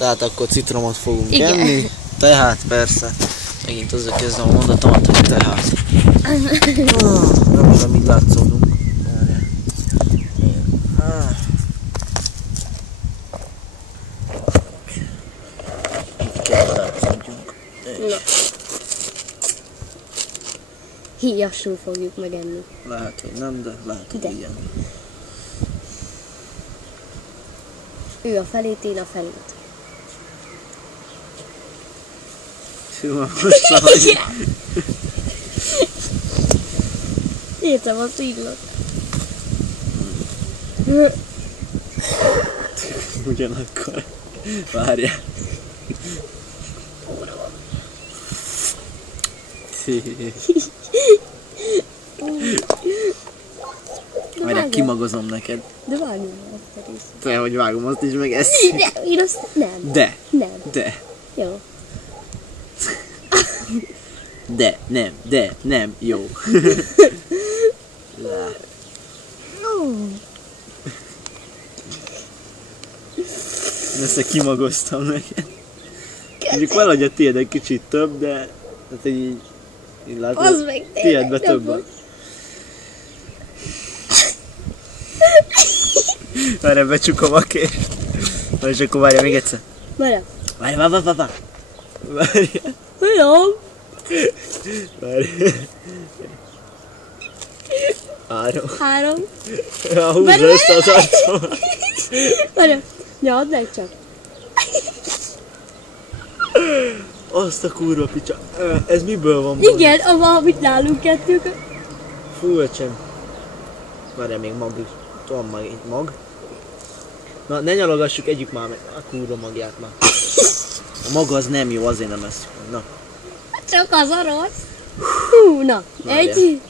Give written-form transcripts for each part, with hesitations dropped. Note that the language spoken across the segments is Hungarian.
Tehát akkor citromot fogunk enni. Tehát persze. Megint azzal kezdem a mondatomat, hogy tehát. Remélem így látszódunk. Így kell látszódjunk. Híjassul fogjuk megenni. Lehet, hogy nem, de lehet, hogy igen. Ő a felét, én a felét. Most vagy. Értem a szívnak. Ugyanakkor. Várjál. Várjál, kimagozom neked. De vágjunk azt a részt. Te, hogy vágom, azt is meg ezt. Én azt nem. De. Nem. De. Jó. De, nem, jó. Ezt kimagoztam neked. Mondjuk valahogy a tiéd egy kicsit több, de hát így látod, tiédbe több van. Várjál, becsukom a kést. És akkor várjál még egyszer. Várjál. Várjál. Olyan. Várjál. 3. Húzza össze az arcom. Várjál. Nyald meg csak. Azt a kurva picsa. Ez miből van? Igen, amit nálunk kettők. Fú, öcsém. Várjál, még mag is. Tudom, mag. Na, ne nyalogassuk, együk már meg. A kurva magját már. A maga az nem jó, azért nem eszünk. Na. Csak az a rossz. Hú, na. Várjál. 1.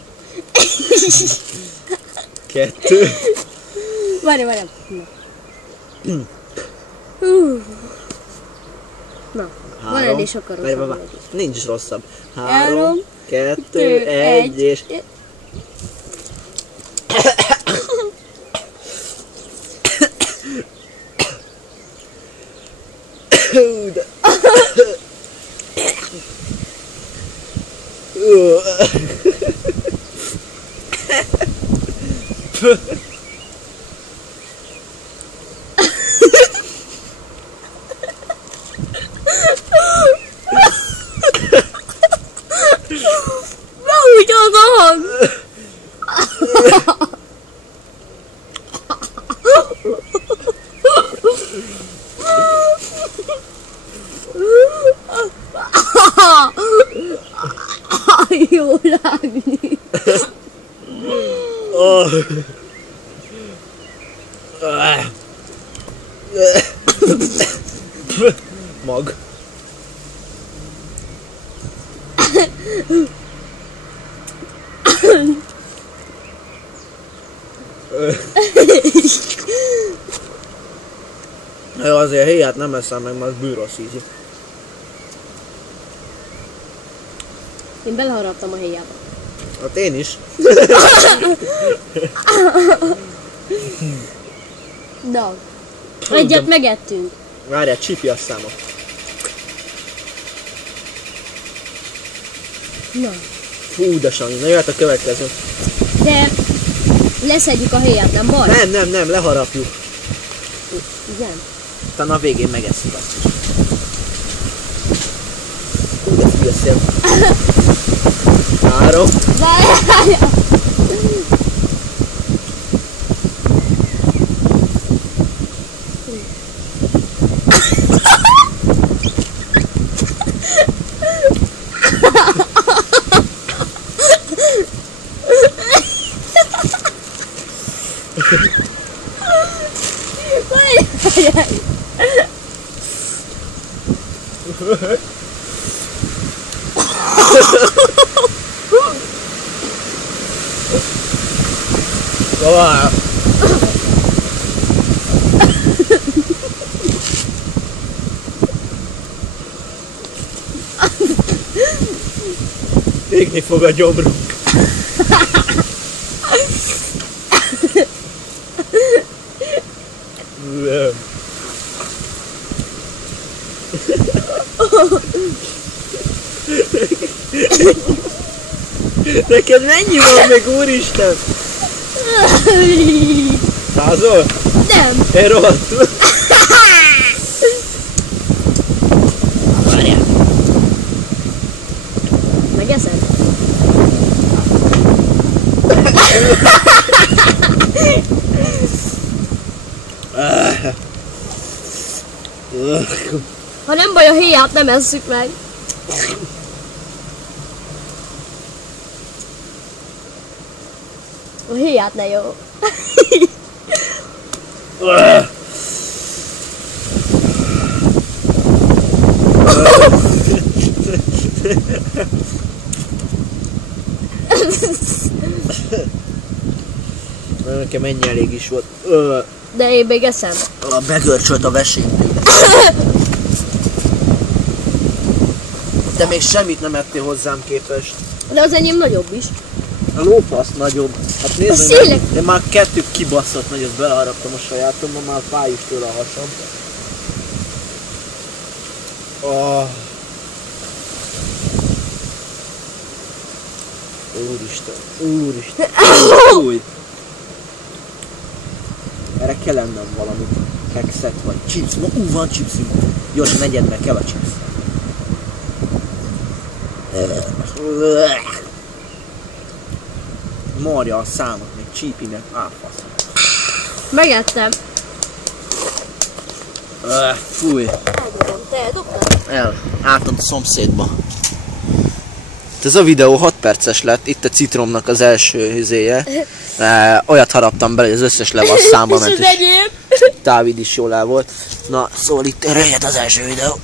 2. Várjál. Na. 3. Van ennél sokkal rosszabb. Várjál. Nincs is rosszabb. 3, 3, 2, 1 és... Úgy az a hang! Jó rágni! Mag. Azért héját nem eszem meg, mert bűrossz ízi. Én beleharaptam a héjába. Hát én is. Na. Egyet megettünk. Várjál, csípja a számot. Na. Fú, de Sanyi, na jöhet a következő. De leszedjük a héját, nem baj? Nem, leharapjuk. Igen? Aztán a végén megesszük azt is. Hú, de fű a szél. 3. Várjál! Wow. Égni fog a gyomrunk. Neked mennyi van még, úristen? Százol? Nem. Én rohadtul. Várjál. Megeszed? Ha nem baj, a héját nem esszük meg. A héját ne jó. Nekem ennyi elég is volt. De én még eszem. Begörcsölt a vesély. Te még semmit nem ettél hozzám képest. De az enyém nagyobb is. A lófasz nagyobb. Hát nézd meg, szélek. én már 2 kibaszott nagyot beleharaptam a sajátomba, már fáj is tőle a hasam. Úristen, úristen. Új. Erre kell ennem valamit. Kekszet vagy chips. Van chipsünk. Gyors, negyed meg, kell a chips. Marja a számot, még csípi meg. Fasz. Megettem. Fúj. Te dobtad? Átad a szomszédba. Ez a videó 6 perces lett, itt a citromnak az első hüzéje. Olyat haraptam bele, hogy az összes levasz számba ment, és Dávid is jól el volt. Na, szóval itt röjjed az első videó.